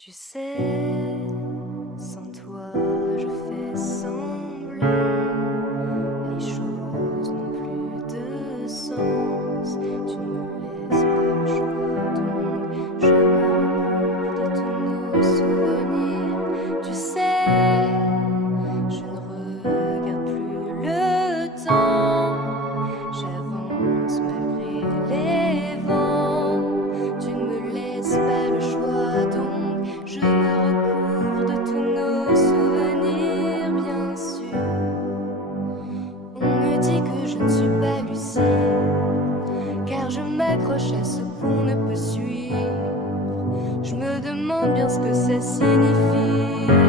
Tu sais, sans toi je fais semblant, les choses n'ont plus de sens. Tu ne me laisses pas le choix, donc je me recouvre de tous nos souvenirs. Tu sais, je ne regarde plus le temps, j'avance malgré les vents. Tu ne me laisses pas le choix, donc je me recouvre de tous nos souvenirs, bien sûr. On me dit que je ne suis pas lucide, car je m'accroche à ce qu'on ne peut suivre. Je me demande bien ce que ça signifie.